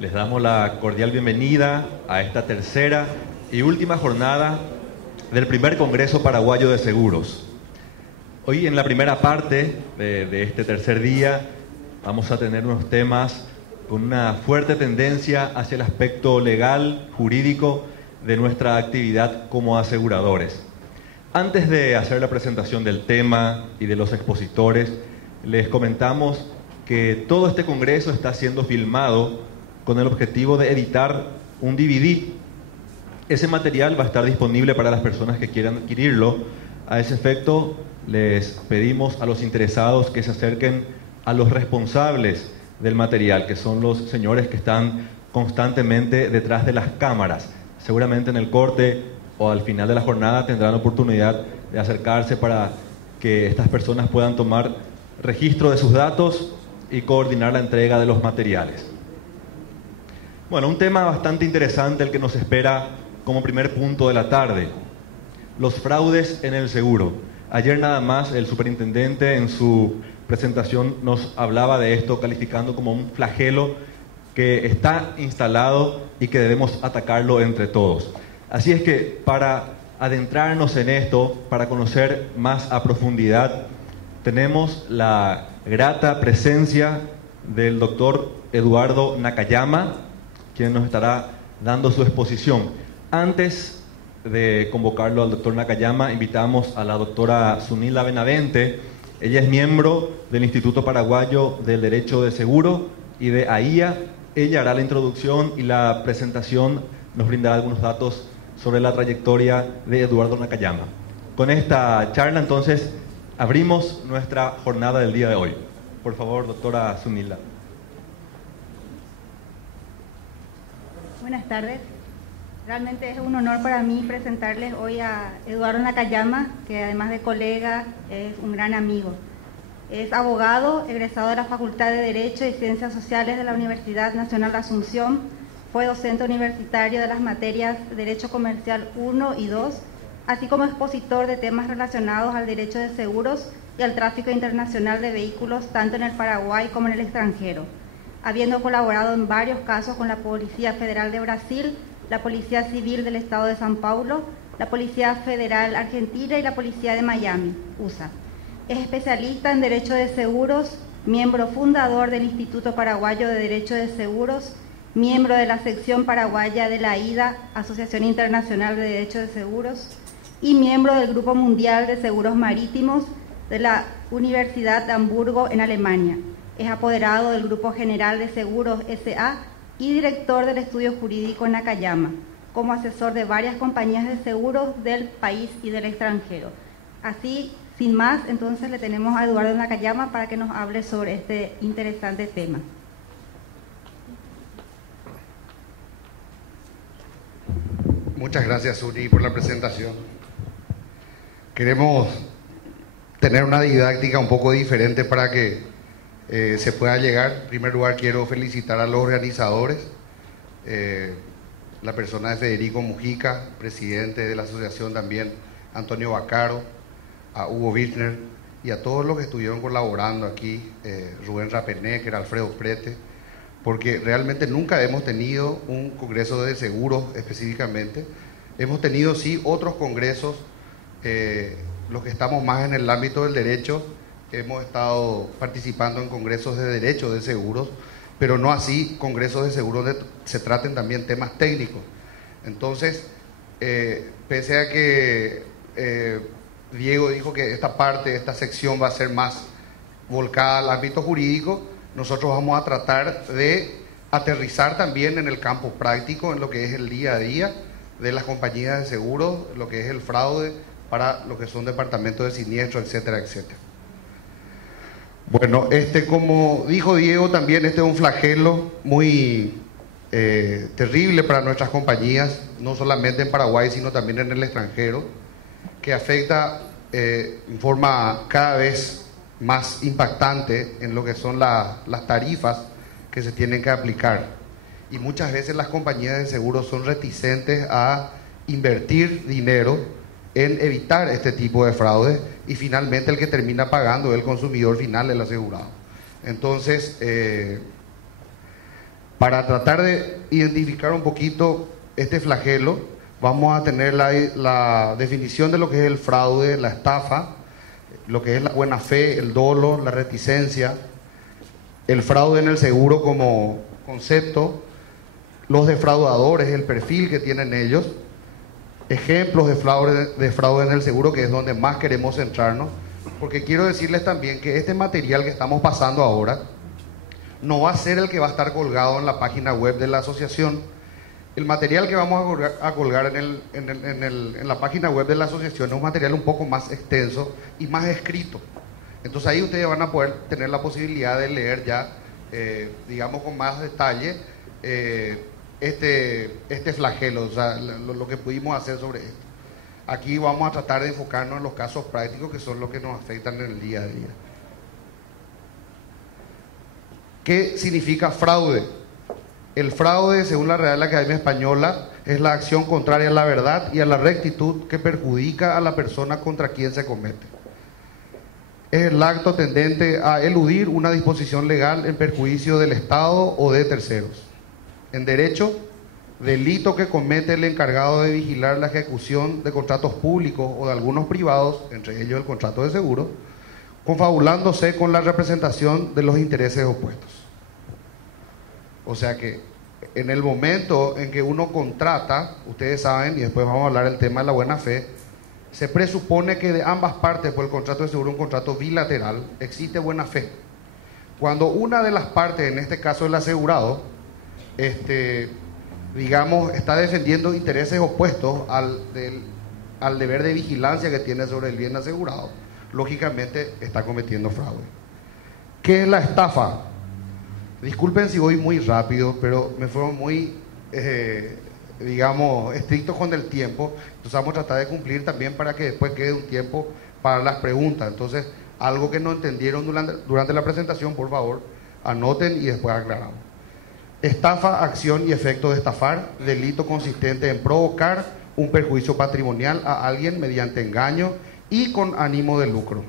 Les damos la cordial bienvenida a esta tercera y última jornada del primer Congreso Paraguayo de Seguros. Hoy, en la primera parte de este tercer día, vamos a tener unos temas con una fuerte tendencia hacia el aspecto legal, jurídico de nuestra actividad como aseguradores. Antes de hacer la presentación del tema y de los expositores, les comentamos que todo este congreso está siendo filmado con el objetivo de editar un DVD. Ese material va a estar disponible para las personas que quieran adquirirlo. A ese efecto, les pedimos a los interesados que se acerquen a los responsables del material, que son los señores que están constantemente detrás de las cámaras. Seguramente en el corte o al final de la jornada tendrán oportunidad de acercarse para que estas personas puedan tomar registro de sus datos y coordinar la entrega de los materiales. Bueno, un tema bastante interesante el que nos espera como primer punto de la tarde: los fraudes en el seguro. Ayer nada más el superintendente en su presentación nos hablaba de esto, calificando como un flagelo que está instalado y que debemos atacarlo entre todos. Así es que para adentrarnos en esto, para conocer más a profundidad, tenemos la grata presencia del doctor Eduardo Nakayama, quien nos estará dando su exposición. Antes de convocarlo al doctor Nakayama, invitamos a la doctora Sunila Benavente. Ella es miembro del Instituto Paraguayo del Derecho de Seguro y de AIA. Ella hará la introducción y la presentación, nos brindará algunos datos sobre la trayectoria de Eduardo Nakayama. Con esta charla, entonces, abrimos nuestra jornada del día de hoy. Por favor, doctora Sunila. Buenas tardes. Realmente es un honor para mí presentarles hoy a Eduardo Nakayama, que además de colega es un gran amigo. Es abogado, egresado de la Facultad de Derecho y Ciencias Sociales de la Universidad Nacional de Asunción. Fue docente universitario de las materias Derecho Comercial 1 y 2, así como expositor de temas relacionados al derecho de seguros y al tráfico internacional de vehículos, tanto en el Paraguay como en el extranjero, habiendo colaborado en varios casos con la Policía Federal de Brasil, la Policía Civil del Estado de San Paulo, la Policía Federal Argentina y la Policía de Miami, USA. Es especialista en Derecho de Seguros, miembro fundador del Instituto Paraguayo de Derecho de Seguros, miembro de la sección paraguaya de la AIDA, Asociación Internacional de Derecho de Seguros, y miembro del Grupo Mundial de Seguros Marítimos de la Universidad de Hamburgo en Alemania. Es apoderado del Grupo General de Seguros S.A. y director del estudio jurídico Nakayama, como asesor de varias compañías de seguros del país y del extranjero. Así, sin más, entonces le tenemos a Eduardo Nakayama para que nos hable sobre este interesante tema. Muchas gracias, Suri, por la presentación. Queremos tener una didáctica un poco diferente para que se pueda llegar. En primer lugar, quiero felicitar a los organizadores, la persona de Federico Mujica, presidente de la asociación también, Antonio Bacaro, a Hugo Wittner y a todos los que estuvieron colaborando aquí, Rubén Rapenecker, Alfredo Prete, porque realmente nunca hemos tenido un congreso de seguros específicamente. Hemos tenido sí otros congresos, los que estamos más en el ámbito del derecho, hemos estado participando en congresos de derecho de seguros, pero no así congresos de seguros donde se traten también temas técnicos. Entonces, pese a que Diego dijo que esta sección va a ser más volcada al ámbito jurídico, nosotros vamos a tratar de aterrizar también en el campo práctico, en lo que es el día a día de las compañías de seguros, lo que es el fraude para lo que son departamentos de siniestro, etcétera, etcétera. Bueno, como dijo Diego, también este es un flagelo muy terrible para nuestras compañías, no solamente en Paraguay, sino también en el extranjero, que afecta en forma cada vez más impactante en lo que son las tarifas que se tienen que aplicar. Y muchas veces las compañías de seguros son reticentes a invertir dinero en evitar este tipo de fraude, y finalmente el que termina pagando es el consumidor final, el asegurado. Entonces, Para tratar de identificar un poquito este flagelo, vamos a tener la definición de lo que es el fraude, la estafa, lo que es la buena fe, el dolo, la reticencia, el fraude en el seguro como concepto, los defraudadores, el perfil que tienen ellos, ejemplos de fraude en el seguro, que es donde más queremos centrarnos, porque quiero decirles también que este material que estamos pasando ahora no va a ser el que va a estar colgado en la página web de la asociación. El material que vamos a colgar en la página web de la asociación es un material un poco más extenso y más escrito. Entonces ahí ustedes van a poder tener la posibilidad de leer ya, digamos con más detalle, este flagelo, o sea, lo que pudimos hacer sobre esto. Aquí vamos a tratar de enfocarnos en los casos prácticos que son los que nos afectan en el día a día. ¿Qué significa fraude? El fraude, según la Real Academia Española, es la acción contraria a la verdad y a la rectitud que perjudica a la persona contra quien se comete. Es el acto tendente a eludir una disposición legal en perjuicio del Estado o de terceros. En derecho, delito que comete el encargado de vigilar la ejecución de contratos públicos o de algunos privados, entre ellos el contrato de seguro, confabulándose con la representación de los intereses opuestos. O sea que en el momento en que uno contrata, ustedes saben, y después vamos a hablar del tema de la buena fe, se presupone que de ambas partes, por el contrato de seguro, un contrato bilateral, existe buena fe. Cuando una de las partes, en este caso el asegurado, digamos, está defendiendo intereses opuestos al deber de vigilancia que tiene sobre el bien asegurado, lógicamente está cometiendo fraude. ¿Qué es la estafa? Disculpen si voy muy rápido, pero me fueron muy, digamos, estrictos con el tiempo. Entonces vamos a tratar de cumplir también para que después quede un tiempo para las preguntas. Entonces, algo que no entendieron durante la presentación, por favor, anoten y después aclaramos. Estafa, acción y efecto de estafar, delito consistente en provocar un perjuicio patrimonial a alguien mediante engaño y con ánimo de lucro.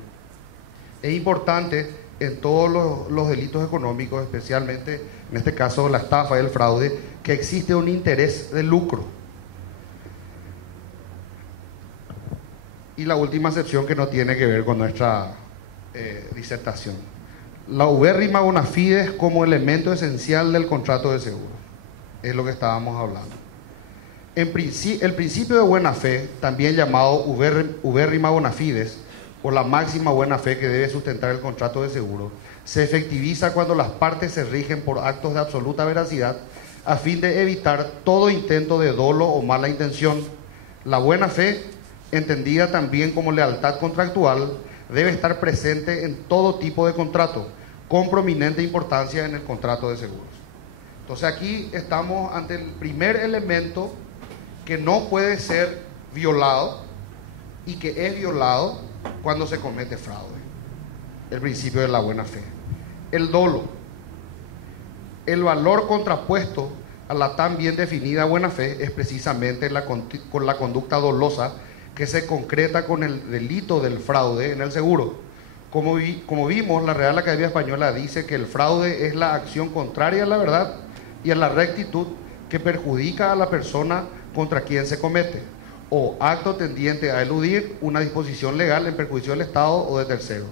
Es importante en todos los delitos económicos, especialmente en este caso la estafa y el fraude, que existe un interés de lucro. Y la última sección que no tiene que ver con nuestra disertación. La ubérrima bona fides como elemento esencial del contrato de seguro. Es lo que estábamos hablando. El principio de buena fe, también llamado ubérrima bona fides, o la máxima buena fe que debe sustentar el contrato de seguro, se efectiviza cuando las partes se rigen por actos de absoluta veracidad a fin de evitar todo intento de dolo o mala intención. La buena fe, entendida también como lealtad contractual, debe estar presente en todo tipo de contrato, con prominente importancia en el contrato de seguros. Entonces aquí estamos ante el primer elemento que no puede ser violado y que es violado cuando se comete fraude. El principio de la buena fe. El dolo. El valor contrapuesto a la tan bien definida buena fe es precisamente con la conducta dolosa que se concreta con el delito del fraude en el seguro. Como vimos, la Real Academia Española dice que el fraude es la acción contraria a la verdad y a la rectitud que perjudica a la persona contra quien se comete, o acto tendiente a eludir una disposición legal en perjuicio del Estado o de terceros.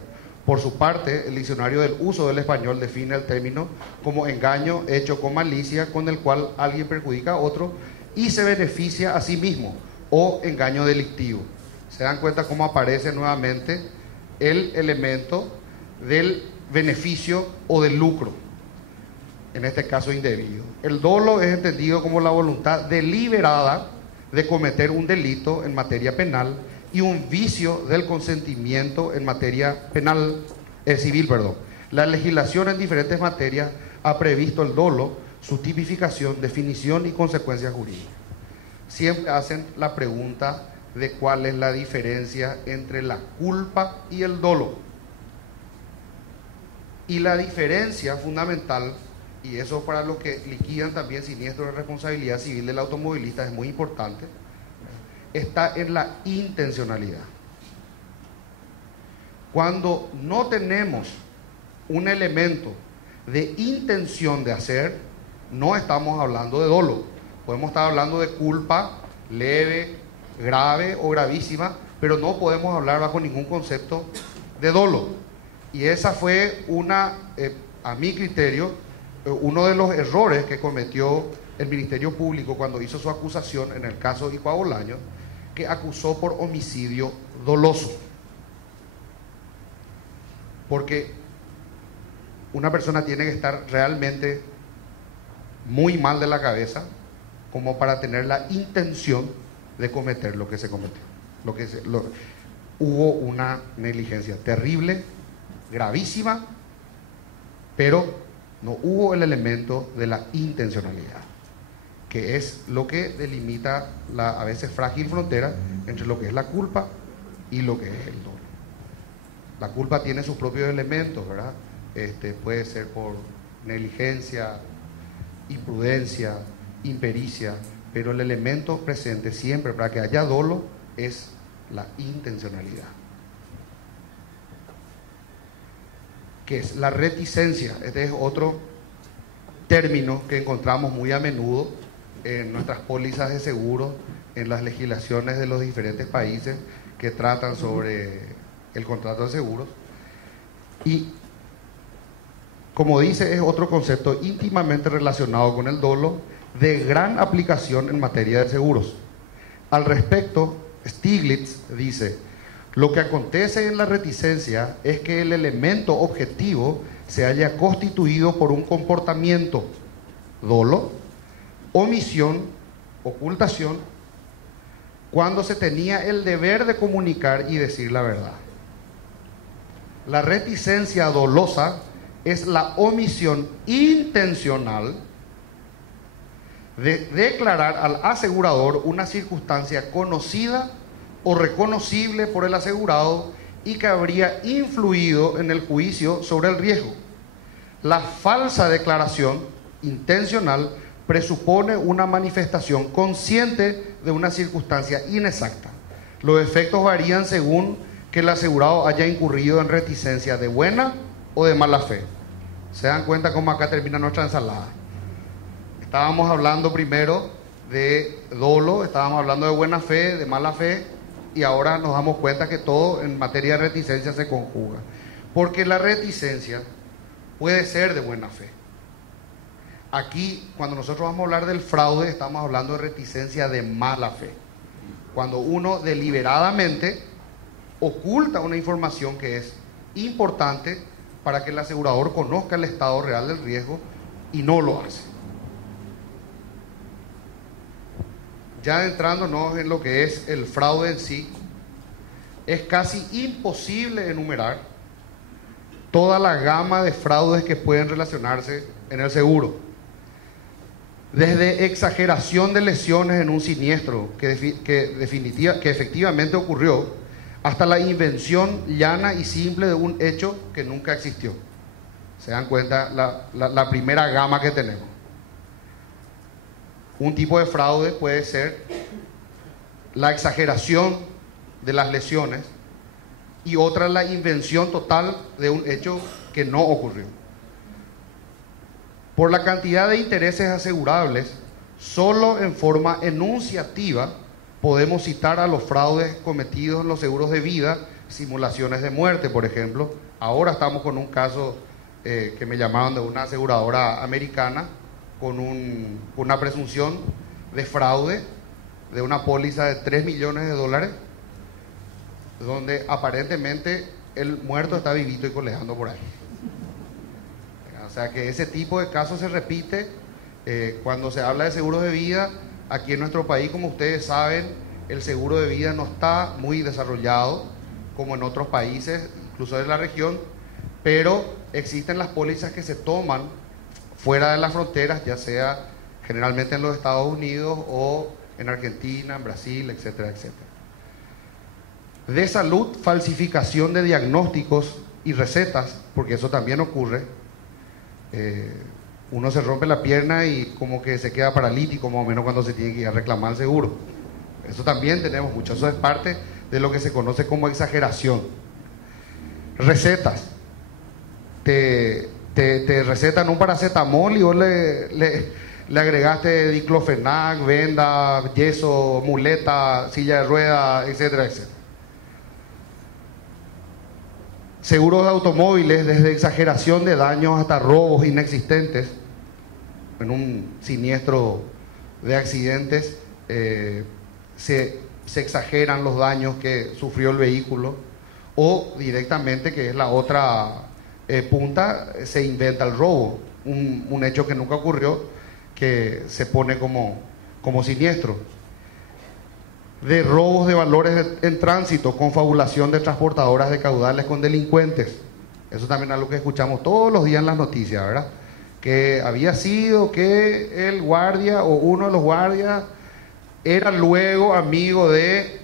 Por su parte, el diccionario del uso del español define el término como engaño hecho con malicia con el cual alguien perjudica a otro y se beneficia a sí mismo, o engaño delictivo. ¿Se dan cuenta cómo aparece nuevamente el elemento del beneficio o del lucro? En este caso indebido. El dolo es entendido como la voluntad deliberada de cometer un delito en materia penal y un vicio del consentimiento en materia penal, civil. La legislación en diferentes materias ha previsto el dolo, su tipificación, definición y consecuencias jurídicas. Siempre hacen la pregunta de cuál es la diferencia entre la culpa y el dolo. Y la diferencia fundamental, y eso para los que liquidan también siniestro de responsabilidad civil del automovilista es muy importante, está en la intencionalidad. Cuando no tenemos un elemento de intención de hacer, no estamos hablando de dolo. Podemos estar hablando de culpa leve, grave o gravísima, pero no podemos hablar bajo ningún concepto de dolo. Y esa fue a mi criterio, uno de los errores que cometió el Ministerio Público cuando hizo su acusación en el caso Iqua Bolaños, que acusó por homicidio doloso. Porque una persona tiene que estar realmente muy mal de la cabeza como para tener la intención de cometer lo que se cometió. Hubo una negligencia terrible, gravísima, pero no hubo el elemento de la intencionalidad, que es lo que delimita la a veces frágil frontera entre lo que es la culpa y lo que es el dolo. La culpa tiene sus propios elementos, ¿verdad? Puede ser por negligencia, imprudencia, impericia, pero el elemento presente siempre para que haya dolo es la intencionalidad. ¿Qué es la reticencia? Este es otro término que encontramos muy a menudo en nuestras pólizas de seguro, en las legislaciones de los diferentes países que tratan sobre el contrato de seguros. Y como dice, es otro concepto íntimamente relacionado con el dolo, de gran aplicación en materia de seguros. Al respecto, Stiglitz dice: lo que acontece en la reticencia es que el elemento objetivo se haya constituido por un comportamiento, dolo, omisión, ocultación, cuando se tenía el deber de comunicar y decir la verdad. La reticencia dolosa es la omisión intencional de declarar al asegurador una circunstancia conocida o reconocible por el asegurado y que habría influido en el juicio sobre el riesgo. La falsa declaración intencional presupone una manifestación consciente de una circunstancia inexacta. Los efectos varían según que el asegurado haya incurrido en reticencia de buena o de mala fe. ¿Se dan cuenta cómo acá termina nuestra ensalada? Estábamos hablando primero de dolo, estábamos hablando de buena fe, de mala fe, y ahora nos damos cuenta que todo en materia de reticencia se conjuga. Porque la reticencia puede ser de buena fe. Aquí, cuando nosotros vamos a hablar del fraude, estamos hablando de reticencia de mala fe. Cuando uno deliberadamente oculta una información que es importante para que el asegurador conozca el estado real del riesgo y no lo hace. Ya adentrándonos en lo que es el fraude en sí, es casi imposible enumerar toda la gama de fraudes que pueden relacionarse en el seguro. Desde exageración de lesiones en un siniestro que efectivamente ocurrió, hasta la invención llana y simple de un hecho que nunca existió. ¿Se dan cuenta la primera gama que tenemos? Un tipo de fraude puede ser la exageración de las lesiones y otra la invención total de un hecho que no ocurrió. Por la cantidad de intereses asegurables, solo en forma enunciativa podemos citar a los fraudes cometidos en los seguros de vida, simulaciones de muerte, por ejemplo. Ahora estamos con un caso que me llamaron de una aseguradora americana con una presunción de fraude de una póliza de $3 millones, donde aparentemente el muerto está vivito y coleando por ahí. O sea que ese tipo de casos se repite cuando se habla de seguros de vida. Aquí en nuestro país, como ustedes saben, el seguro de vida no está muy desarrollado como en otros países, incluso de la región, pero existen las pólizas que se toman fuera de las fronteras, ya sea generalmente en los Estados Unidos o en Argentina, en Brasil, etcétera, etcétera. De salud, falsificación de diagnósticos y recetas, porque eso también ocurre. Uno se rompe la pierna y como que se queda paralítico más o menos cuando se tiene que ir a reclamar el seguro. Eso también tenemos mucho, eso es parte de lo que se conoce como exageración. Recetas. te recetan un paracetamol y vos le agregaste diclofenac, venda, yeso, muleta, silla de ruedas, etcétera, etcétera. Seguros de automóviles, desde exageración de daños hasta robos inexistentes. En un siniestro de accidentes se exageran los daños que sufrió el vehículo, o directamente, que es la otra punta, se inventa el robo, un hecho que nunca ocurrió, que se pone como siniestro. De robos de valores en tránsito, confabulación de transportadoras de caudales con delincuentes. Eso también es algo que escuchamos todos los días en las noticias, ¿verdad? Que había sido que el guardia o uno de los guardias era luego amigo de,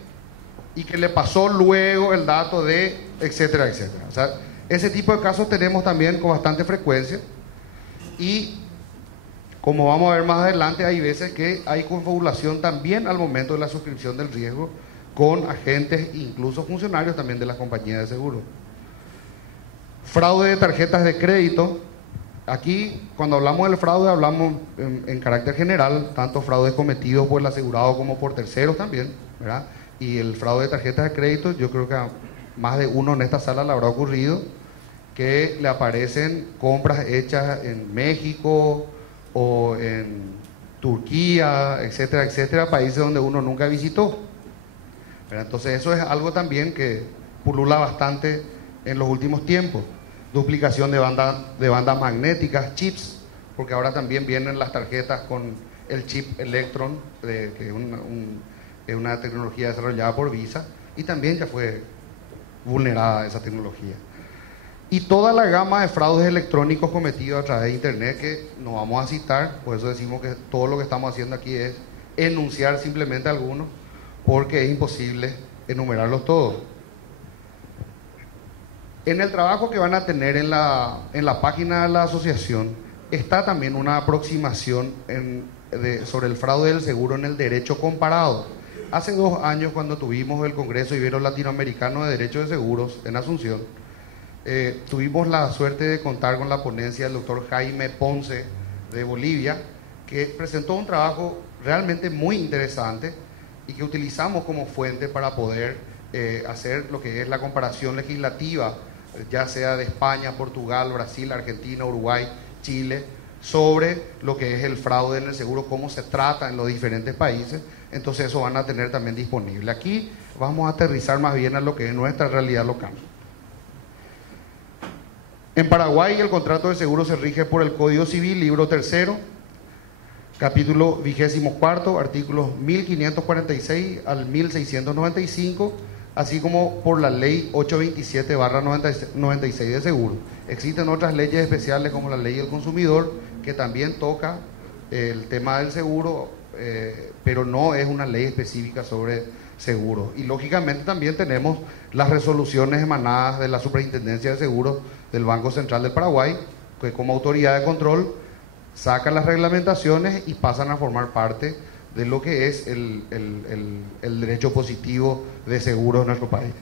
y que le pasó luego el dato de, etcétera, etcétera. O sea, ese tipo de casos tenemos también con bastante frecuencia, y como vamos a ver más adelante, hay veces que hay confabulación también al momento de la suscripción del riesgo con agentes, incluso funcionarios también de las compañías de seguro. Fraude de tarjetas de crédito. Aquí, cuando hablamos del fraude, hablamos en carácter general, tanto fraudes cometidos por el asegurado como por terceros también, ¿verdad? Y el fraude de tarjetas de crédito, yo creo que a más de uno en esta sala le habrá ocurrido que le aparecen compras hechas en México o en Turquía, etcétera, etcétera, países donde uno nunca visitó. ¿Verdad? Entonces eso es algo también que pulula bastante en los últimos tiempos. Duplicación de bandas magnéticas, chips, porque ahora también vienen las tarjetas con el chip Electron, que es una tecnología desarrollada por Visa, y también ya fue vulnerada esa tecnología. Y toda la gama de fraudes electrónicos cometidos a través de Internet, que no vamos a citar, por eso decimos que todo lo que estamos haciendo aquí es enunciar simplemente algunos, porque es imposible enumerarlos todos. En el trabajo que van a tener en la página de la asociación está también una aproximación sobre el fraude del seguro en el derecho comparado. Hace 2 años, cuando tuvimos el Congreso Ibero-Latinoamericano de Derecho de Seguros en Asunción, tuvimos la suerte de contar con la ponencia del doctor Jaime Ponce de Bolivia, que presentó un trabajo realmente muy interesante y que utilizamos como fuente para poder hacer lo que es la comparación legislativa, ya sea de España, Portugal, Brasil, Argentina, Uruguay, Chile, sobre lo que es el fraude en el seguro, cómo se trata en los diferentes países. Entonces eso van a tener también disponible. Aquí vamos a aterrizar más bien a lo que es nuestra realidad local. En Paraguay el contrato de seguro se rige por el Código Civil, libro 3, capítulo 24, artículos 1546 al 1695, así como por la ley 827/96 de seguro. Existen otras leyes especiales como la ley del consumidor, que también toca el tema del seguro, pero no es una ley específica sobre seguros. Y lógicamente también tenemos las resoluciones emanadas de la Superintendencia de Seguros del Banco Central del Paraguay, que como autoridad de control sacan las reglamentaciones y pasan a formar parte de lo que es el derecho positivo de seguros en nuestro país.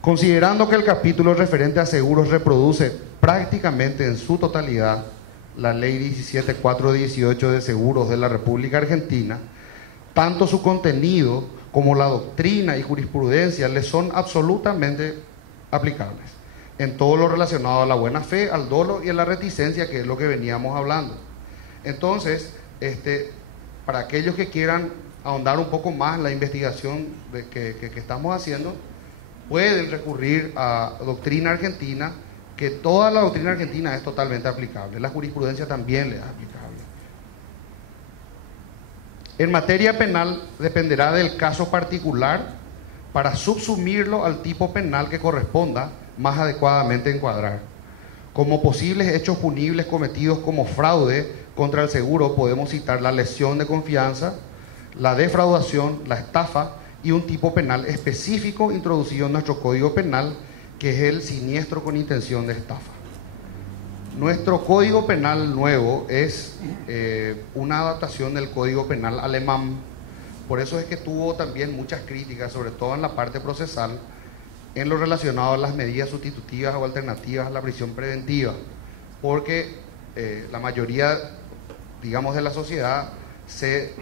Considerando que el capítulo referente a seguros reproduce prácticamente en su totalidad la Ley 17.418 de Seguros de la República Argentina, tanto su contenido como la doctrina y jurisprudencia le son absolutamente aplicables en todo lo relacionado a la buena fe, al dolo y a la reticencia, que es lo que veníamos hablando. Entonces, para aquellos que quieran ahondar un poco más en la investigación que estamos haciendo, pueden recurrir a doctrina argentina, que toda la doctrina argentina es totalmente aplicable. La jurisprudencia también le es aplicable. En materia penal dependerá del caso particular para subsumirlo al tipo penal que corresponda más adecuadamente encuadrar. Como posibles hechos punibles cometidos como fraude contra el seguro podemos citar la lesión de confianza, la defraudación, la estafa y un tipo penal específico introducido en nuestro Código Penal, que es el siniestro con intención de estafa. Nuestro Código Penal nuevo es una adaptación del Código Penal alemán. Por eso es que tuvo también muchas críticas, sobre todo en la parte procesal, en lo relacionado a las medidas sustitutivas o alternativas a la prisión preventiva. porque la mayoría, digamos, de la sociedad se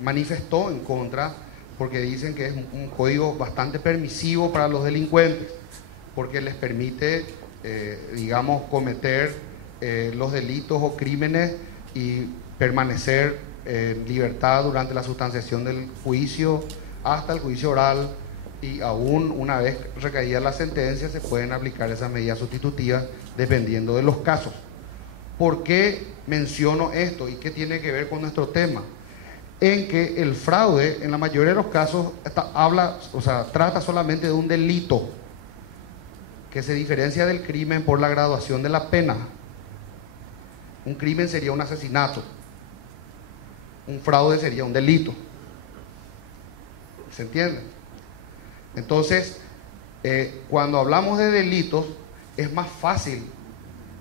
manifestó en contra, porque dicen que es un código bastante permisivo para los delincuentes, porque les permite, digamos, cometer los delitos o crímenes y permanecer en libertad durante la sustanciación del juicio hasta el juicio oral, y aún una vez recaída la sentencia se pueden aplicar esas medidas sustitutivas dependiendo de los casos. ¿Por qué menciono esto y qué tiene que ver con nuestro tema? En que el fraude, en la mayoría de los casos, trata solamente de un delito que se diferencia del crimen por la graduación de la pena. Un crimen sería un asesinato, un fraude sería un delito. ¿Se entiende? Entonces, cuando hablamos de delitos, es más fácil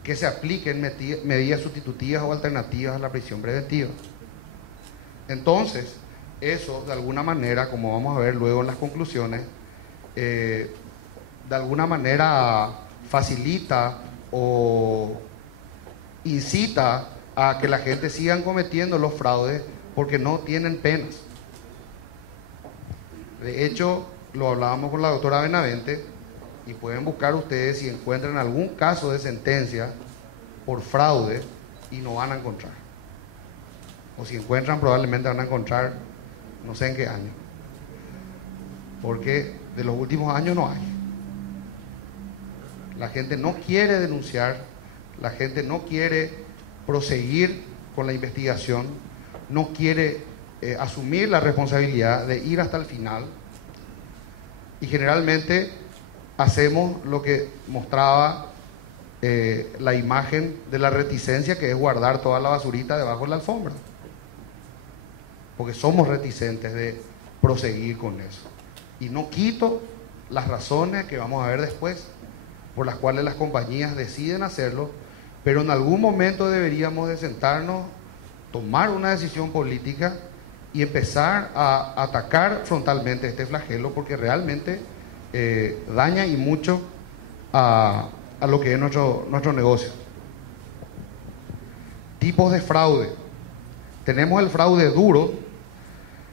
que se apliquen medidas sustitutivas o alternativas a la prisión preventiva. Entonces, eso de alguna manera, como vamos a ver luego en las conclusiones, de alguna manera facilita o incita a que la gente siga cometiendo los fraudes porque no tienen penas. De hecho, lo hablábamos con la doctora Benavente, y pueden buscar ustedes si encuentran algún caso de sentencia por fraude y no van a encontrar. O si encuentran, probablemente van a encontrar no sé en qué año, porque de los últimos años no hay. La gente no quiere denunciar, la gente no quiere proseguir con la investigación, no quiere asumir la responsabilidad de ir hasta el final, y generalmente hacemos lo que mostraba la imagen de la reticencia, que es guardar toda la basurita debajo de la alfombra, porque somos reticentes de proseguir con eso. Y no quito las razones que vamos a ver después por las cuales las compañías deciden hacerlo, pero en algún momento deberíamos de sentarnos, tomar una decisión política y empezar a atacar frontalmente este flagelo, porque realmente daña y mucho a lo que es nuestro negocio. Tipos de fraude. Tenemos el fraude duro,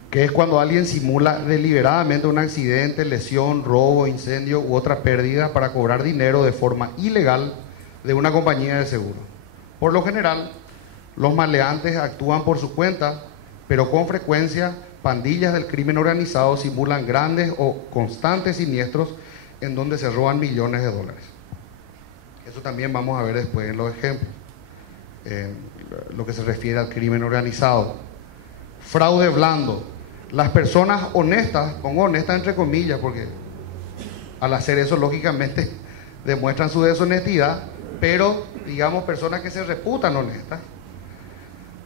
que es cuando alguien simula deliberadamente un accidente, lesión, robo, incendio u otra pérdida para cobrar dinero de forma ilegal de una compañía de seguro. Por lo general, los maleantes actúan por su cuenta, pero con frecuencia pandillas del crimen organizado simulan grandes o constantes siniestros en donde se roban millones de dólares. Eso también vamos a ver después en los ejemplos, lo que se refiere al crimen organizado. Fraude blando. Las personas honestas, pongo honestas entre comillas, porque al hacer eso lógicamente demuestran su deshonestidad, pero digamos personas que se reputan honestas,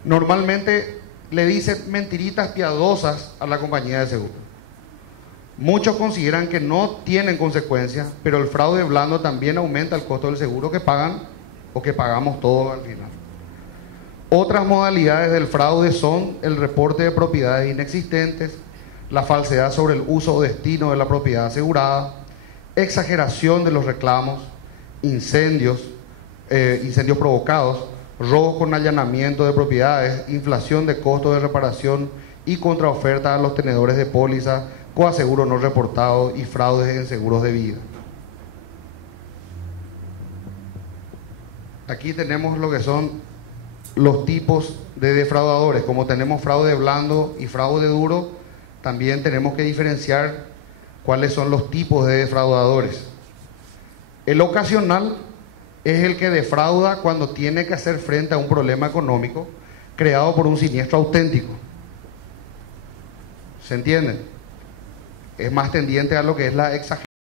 normalmente le dicen mentiritas piadosas a la compañía de seguro. Muchos consideran que no tienen consecuencias, pero el fraude blando también aumenta el costo del seguro que pagan o que pagamos todos al final. Otras modalidades del fraude son el reporte de propiedades inexistentes, la falsedad sobre el uso o destino de la propiedad asegurada, exageración de los reclamos, incendios provocados, robos con allanamiento de propiedades, inflación de costos de reparación y contraoferta a los tenedores de póliza, coaseguro no reportado y fraudes en seguros de vida. Aquí tenemos lo que son los tipos de defraudadores. Como tenemos fraude blando y fraude duro, también tenemos que diferenciar cuáles son los tipos de defraudadores. El ocasional es el que defrauda cuando tiene que hacer frente a un problema económico creado por un siniestro auténtico. ¿Se entiende? Es más tendiente a lo que es la exageración.